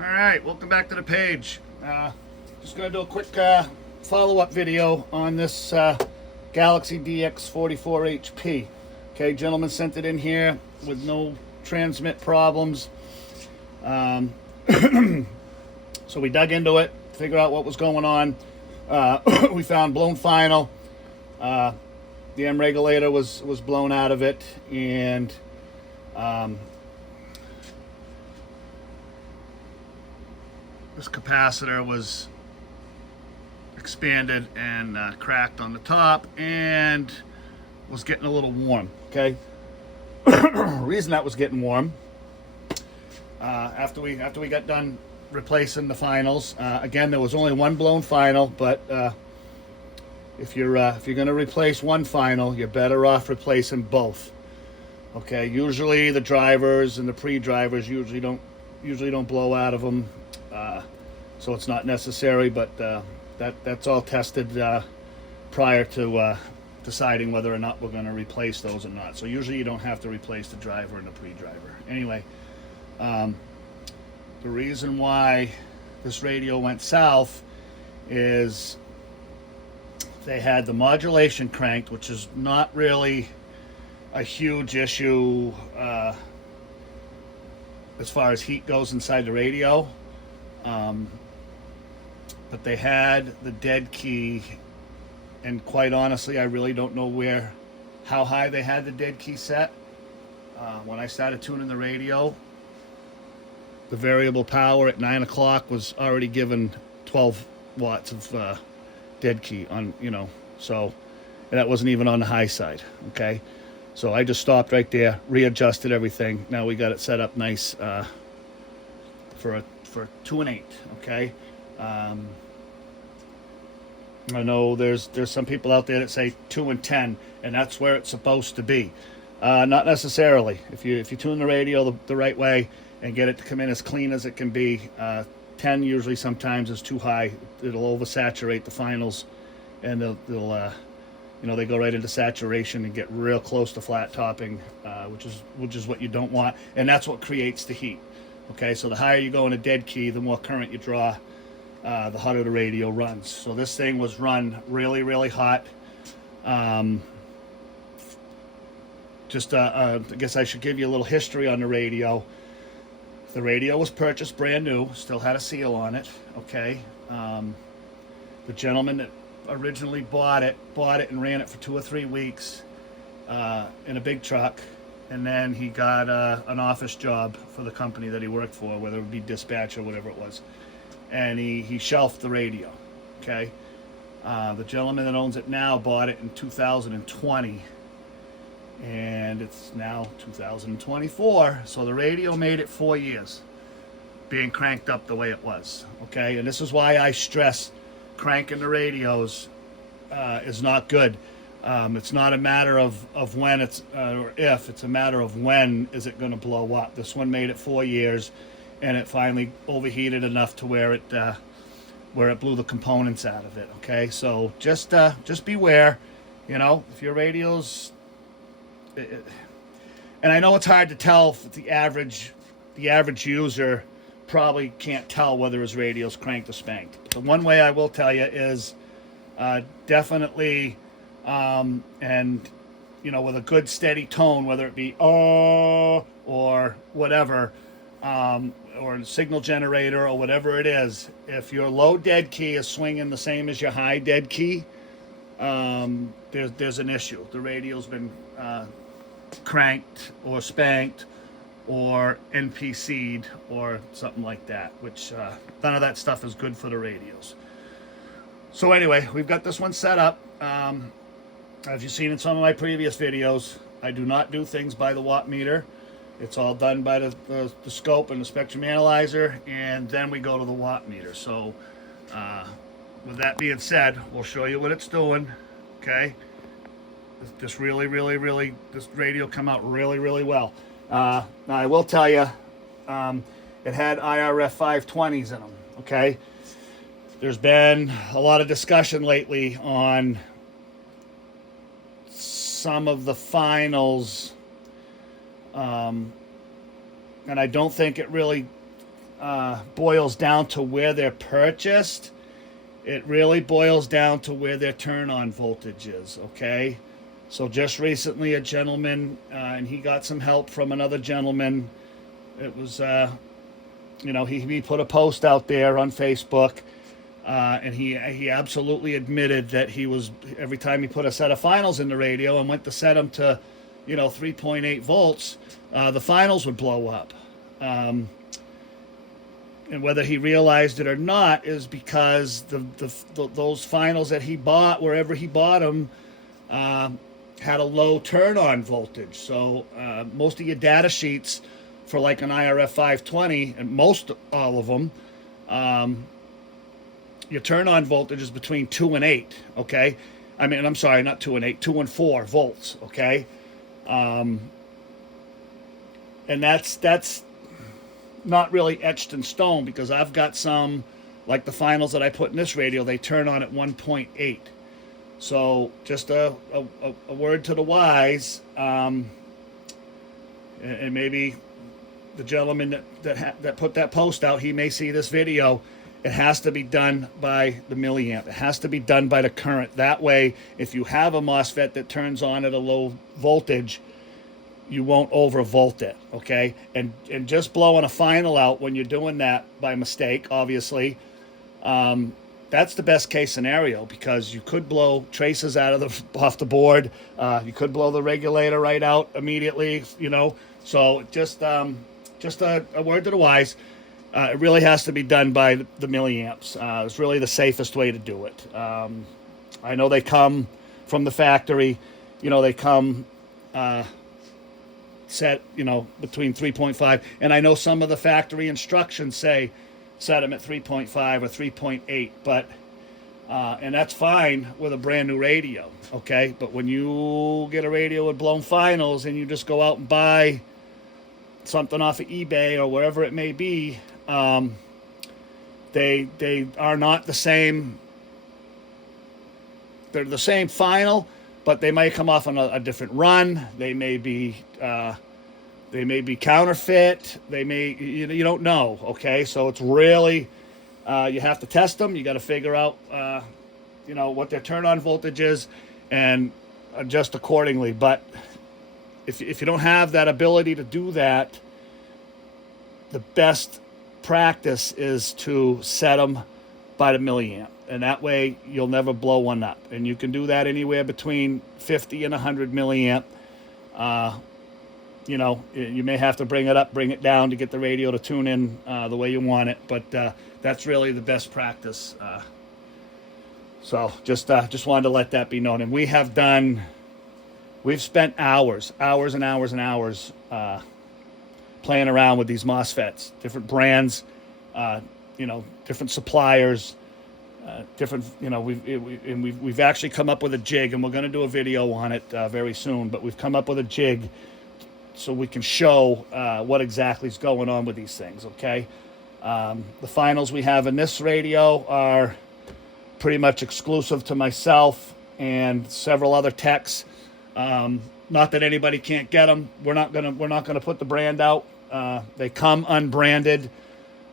Alright, welcome back to the page. Just going to do a quick follow-up video on this Galaxy DX44HP. Okay, gentleman sent it in here with no transmit problems. So we dug into it, figured out what was going on. We found blown final. The M regulator was blown out of it, and this capacitor was expanded and cracked on the top and was getting a little warm. Okay. Reason that was getting warm, after we got done replacing the finals, again, there was only one blown final, but if you're going to replace one final, you're better off replacing both. Okay, usually the drivers and the pre-drivers usually don't blow out of them, so it's not necessary, but that's all tested prior to deciding whether or not we're going to replace those or not. So usually you don't have to replace the driver and the pre-driver. Anyway, the reason why this radio went south is they had the modulation cranked, which is not really a huge issue as far as heat goes inside the radio, but they had the dead key, and quite honestly I really don't know how high they had the dead key set. When I started tuning the radio, the variable power at 9 o'clock was already given 12 watts of dead key on, so, and that wasn't even on the high side. Okay, so I just stopped right there, readjusted everything. Now we got it set up nice for 2 and 8. Okay, I know there's some people out there that say 2 and 10, and that's where it's supposed to be. Not necessarily. If you tune the radio the right way and get it to come in as clean as it can be, 10 usually sometimes is too high. It'll oversaturate the finals, and they'll they go right into saturation and get real close to flat topping, which is what you don't want, and that's what creates the heat. Okay, so the higher you go in a dead key, the more current you draw, the hotter the radio runs. So this thing was run really, really hot. I guess I should give you a little history on the radio. The radio was purchased brand new, still had a seal on it. Okay, the gentleman that originally bought it and ran it for 2 or 3 weeks in a big truck, and then he got an office job for the company that he worked for, whether it would be dispatch or whatever it was, and he shelved the radio. Okay, the gentleman that owns it now bought it in 2020, and it's now 2024, so the radio made it 4 years being cranked up the way it was. Okay, and this is why I stress cranking the radios is not good. It's not a matter of when it's or if, it's a matter of when is it going to blow up. This one made it 4 years, and it finally overheated enough to where it blew the components out of it. Okay, so just beware. If your radio's and I know it's hard to tell if the average user probably can't tell whether his radio's cranked or spanked. The one way I will tell you is definitely, and with a good steady tone, whether it be or whatever, or a signal generator or whatever it is, if your low dead key is swinging the same as your high dead key, there's an issue. The radio's been cranked or spanked or NPC'd or something like that, which none of that stuff is good for the radios. So anyway, we've got this one set up. As you've seen in some of my previous videos, I do not do things by the watt meter. It's all done by the scope and the spectrum analyzer, and then we go to the watt meter. So with that being said, we'll show you what it's doing. Okay, this radio come out really, really well. Now I will tell you, it had IRF 520s in them. Okay, there's been a lot of discussion lately on some of the finals, and I don't think it really boils down to where they're purchased. It really boils down to where their turn-on voltage is, okay? So just recently a gentleman, and he got some help from another gentleman. It was, he put a post out there on Facebook, and he absolutely admitted that he was, every time he put a set of finals in the radio and went to set them to, 3.8 volts, the finals would blow up. And whether he realized it or not is because those finals that he bought, wherever he bought them, had a low turn-on voltage. So most of your data sheets for like an IRF 520, and all of them, your turn-on voltage is between 2 and 8, okay? I'm sorry, not 2 and 8, 2 and 4 volts, okay? And that's not really etched in stone, because I've got some, like the finals that I put in this radio, they turn on at 1.8. So just a word to the wise, and maybe the gentleman that put that post out, he may see this video. It has to be done by the milliamp. It has to be done by the current. That way, if you have a MOSFET that turns on at a low voltage, you won't overvolt it, okay? And just blowing a final out when you're doing that by mistake, obviously, that's the best case scenario, because you could blow traces off the board. You could blow the regulator right out immediately, So just a word to the wise. It really has to be done by the milliamps. It's really the safest way to do it. I know they come from the factory. They come set, between 3.5. And I know some of the factory instructions say set them at 3.5 or 3.8. But, and that's fine with a brand new radio, okay? But when you get a radio with blown finals and you just go out and buy something off of eBay or wherever it may be, they are not the same. They're the same final, but they might come off on a different run. They may be counterfeit. They may, you don't know. Okay, so it's really you have to test them. You got to figure out what their turn-on voltage is and adjust accordingly. But if you don't have that ability to do that, the best practice is to set them by the milliamp, and that way you'll never blow one up. And you can do that anywhere between 50 and 100 milliamp. You may have to bring it up, bring it down to get the radio to tune in the way you want it, but that's really the best practice. So just wanted to let that be known. And we've spent hours and hours and hours playing around with these MOSFETs, different brands, different suppliers, we've actually come up with a jig, and we're going to do a video on it very soon, but we've come up with a jig so we can show what exactly is going on with these things, okay? The finals we have in this radio are pretty much exclusive to myself and several other techs. Not that anybody can't get them. We're not gonna put the brand out. They come unbranded,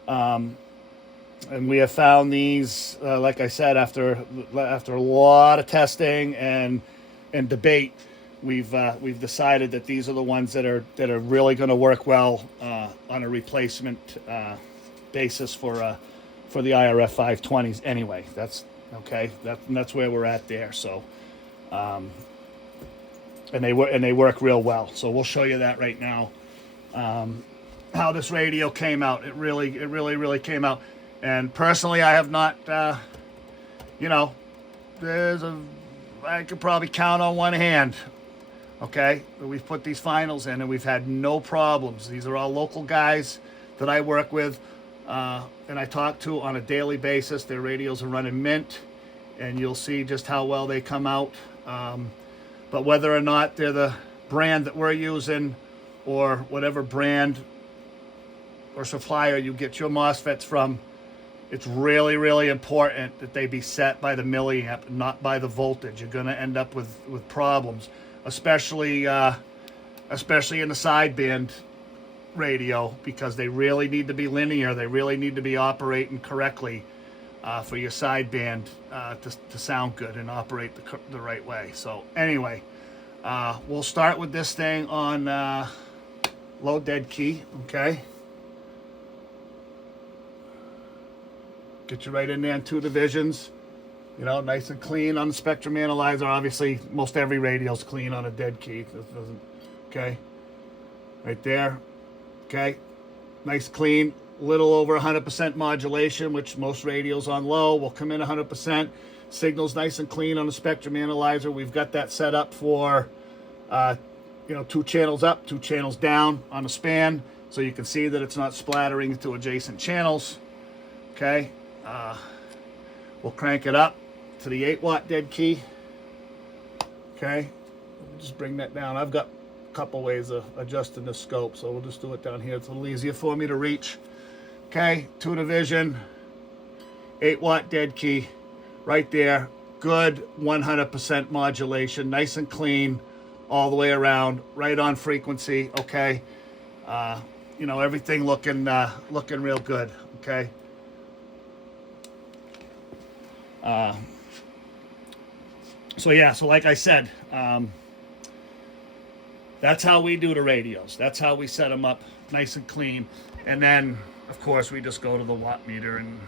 and we have found these, like I said, after a lot of testing and debate, we've decided that these are the ones that are really going to work well on a replacement basis for the IRF 520s. Anyway, that's okay. That's where we're at there. So. And they work real well. So we'll show you that right now. How this radio came out. It really came out. And personally, I have not. I could probably count on one hand. Okay, we've put these finals in, and we've had no problems. These are all local guys that I work with, and I talk to on a daily basis. Their radios are running mint, and you'll see just how well they come out. But whether or not they're the brand that we're using, or whatever brand or supplier you get your MOSFETs from, it's really important that they be set by the milliamp, not by the voltage. You're going to end up with problems, especially in the sideband. radio because they really need to be linear. They really need to be operating correctly for your sideband to sound good and operate the right way. So anyway, we'll start with this thing on low dead key, okay? Get you right in there in 2 divisions. You know, nice and clean on the spectrum analyzer. Obviously, most every radio's clean on a dead key. Okay, right there. Okay, nice clean. Little over 100% modulation, which most radios on low will come in 100%. Signal's nice and clean on the spectrum analyzer. We've got that set up for, 2 channels up, 2 channels down on the span, so you can see that it's not splattering into adjacent channels. Okay, we'll crank it up to the 8-watt dead key. Okay, just bring that down. I've got a couple ways of adjusting the scope, so we'll just do it down here. It's a little easier for me to reach. Okay, 2 division, 8-watt dead key, right there. Good 100% modulation, nice and clean all the way around, right on frequency. Okay, everything looking real good. Okay. So like I said, that's how we do the radios. That's how we set them up nice and clean. And then, of course, we just go to the watt meter and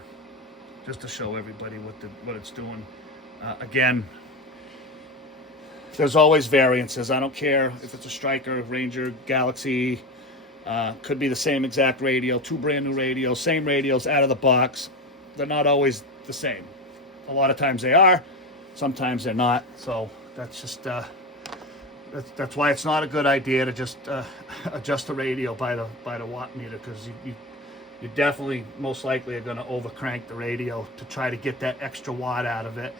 just to show everybody what it's doing. Again, there's always variances. I don't care if it's a Striker, Ranger, Galaxy, could be the same exact radio, 2 brand new radios, same radios out of the box. They're not always the same. A lot of times they are, sometimes they're not. So that's just that's why it's not a good idea to just adjust the radio by the watt meter, because you definitely most likely are going to overcrank the radio to try to get that extra watt out of it,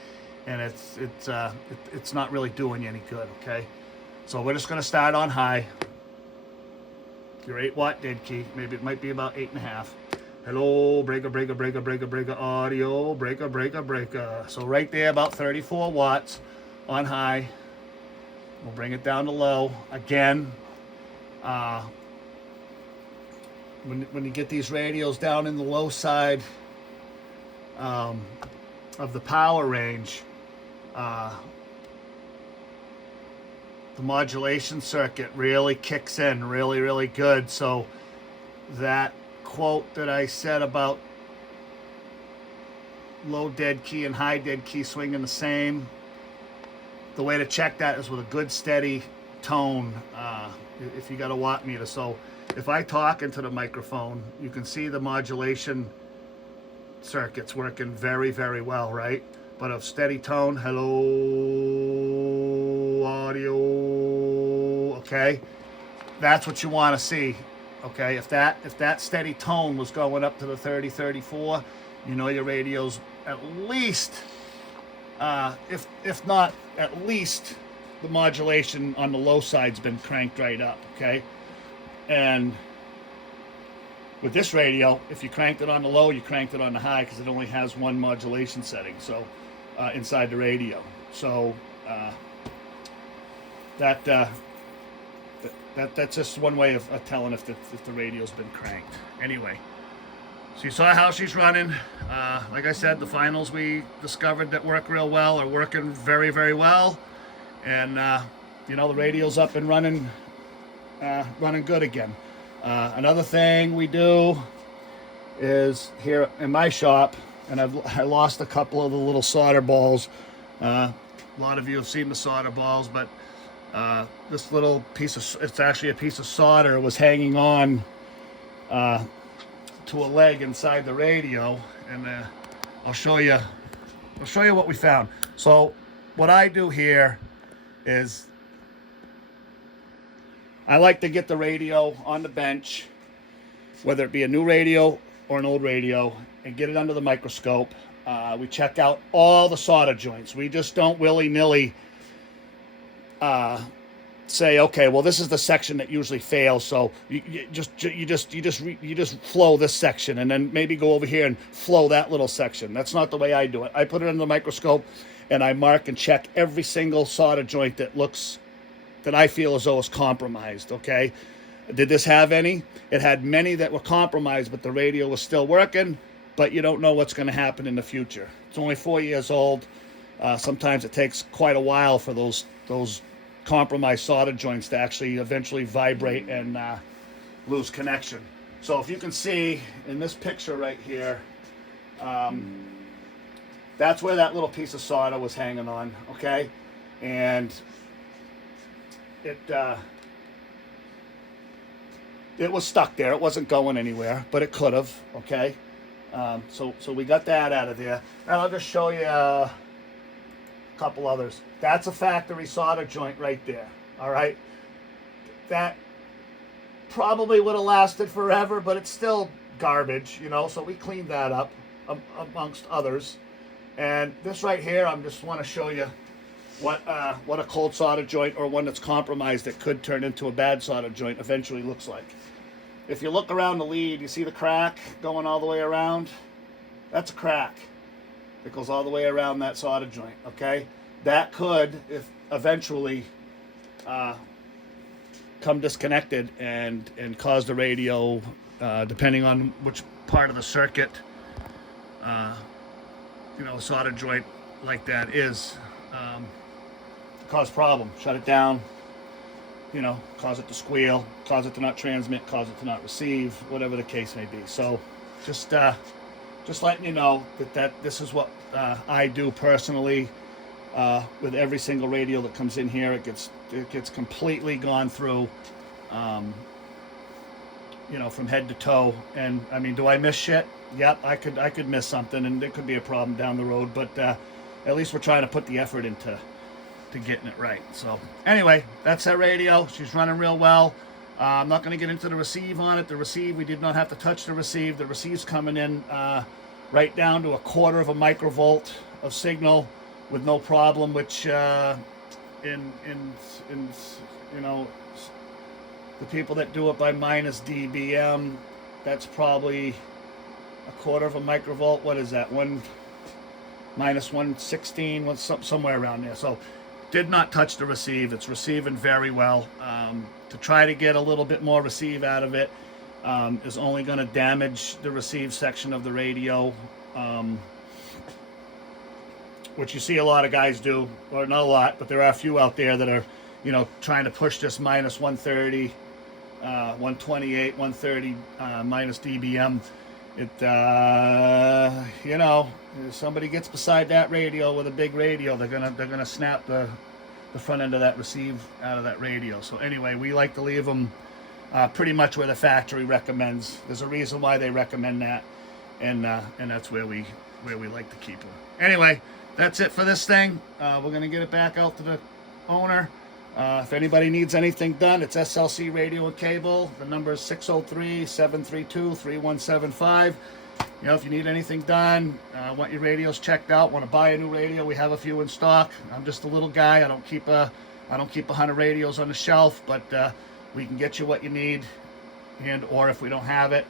and it's not really doing you any good. Okay, so we're just going to start on high. Your 8-watt dead key, maybe it might be about 8.5. Hello, breaker, breaker, breaker, breaker, breaker, audio, breaker, breaker, breaker. So right there, about 34 watts on high. We'll bring it down to low. Again, when you get these radios down in the low side of the power range, the modulation circuit really kicks in really, really good. So that quote that I said about low dead key and high dead key swinging the same, the way to check that is with a good steady tone if you got a watt meter. So if I talk into the microphone, you can see the modulation circuit's working very, very well, right? But a steady tone, hello, audio, okay? That's what you want to see. Okay, if that steady tone was going up to the 30, 34, you know your radio's at least, if not at least, the modulation on the low side's been cranked right up. Okay, and with this radio, if you cranked it on the low, you cranked it on the high, because it only has one modulation setting. So inside the radio, so that's just one way of telling if the radio's been cranked. Anyway, so you saw how she's running. Like I said, the finals we discovered that work real well are working very, very well. And, the radio's up and running good again. Another thing we do is here in my shop, and I lost a couple of the little solder balls. A lot of you have seen the solder balls, but this little piece it's actually a piece of solder, was hanging on to a leg inside the radio, and I'll show you what we found. So what I do here is I like to get the radio on the bench, whether it be a new radio or an old radio, and get it under the microscope. We check out all the solder joints. We just don't willy-nilly say, okay, well, this is the section that usually fails, so you just flow this section, and then maybe go over here and flow that little section. That's not the way I do it. I put it under the microscope, and I mark and check every single solder joint that I feel as though it's compromised. Okay, Did this have any? It had many that were compromised, but the radio was still working, but you don't know what's going to happen in the future. It's only 4 years old. Sometimes it takes quite a while for those compromised solder joints to actually eventually vibrate and lose connection. So if you can see in this picture right here, that's where that little piece of solder was hanging on, okay? And it was stuck there. It wasn't going anywhere, but it could have, okay? So we got that out of there. Now I'll just show you a couple others. That's a factory solder joint right there, all right? That probably would have lasted forever, but it's still garbage, you know, so we cleaned that up amongst others. And this right here, I just want to show you what a cold solder joint or one that's compromised that could turn into a bad solder joint eventually looks like. If you look around the lead, you see the crack going all the way around? That's a crack. It goes all the way around that solder joint, okay? That could, if eventually, come disconnected and cause the radio, depending on which part of the circuit, you know, a solder joint like that is, cause problem. Shut it down, you know, cause it to squeal, cause it to not transmit, cause it to not receive, whatever the case may be. So just letting you know that this is what I do personally with every single radio that comes in here. It gets completely gone through, you know, from head to toe. And I mean, do I miss shit? Yep, I could miss something, and there could be a problem down the road. But at least we're trying to put the effort into getting it right. So anyway, that's that radio. She's running real well. I'm not going to get into the receive on it. The receive, we did not have to touch the receive. The receive's coming in right down to 1/4 of a microvolt of signal with no problem, which in you know, the people that do it by minus dBm, that's probably 1/4 of a microvolt. What is that? Minus 116, somewhere around there. So did not touch the receive. It's receiving very well. To try to get a little bit more receive out of it is only going to damage the receive section of the radio, which you see a lot of guys do, or not a lot, but there are a few out there that are, you know, trying to push this minus 130, 128, 130 minus dBm. It, you know, if somebody gets beside that radio with a big radio, they're gonna snap the front end of that receive out of that radio. So anyway, we like to leave them pretty much where the factory recommends. There's a reason why they recommend that, and that's where we like to keep them. Anyway, that's it for this thing. We're gonna get it back out to the owner. If anybody needs anything done, it's SLC Radio and Cable. The number is 603-732-3175. You know, if you need anything done, want your radios checked out, want to buy a new radio, we have a few in stock. I'm just a little guy. I don't keep 100 radios on the shelf, but we can get you what you need, and or if we don't have it,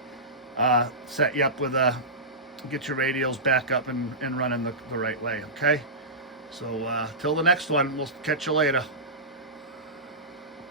set you up with get your radios back up and running the right way. Okay. So till the next one, we'll catch you later.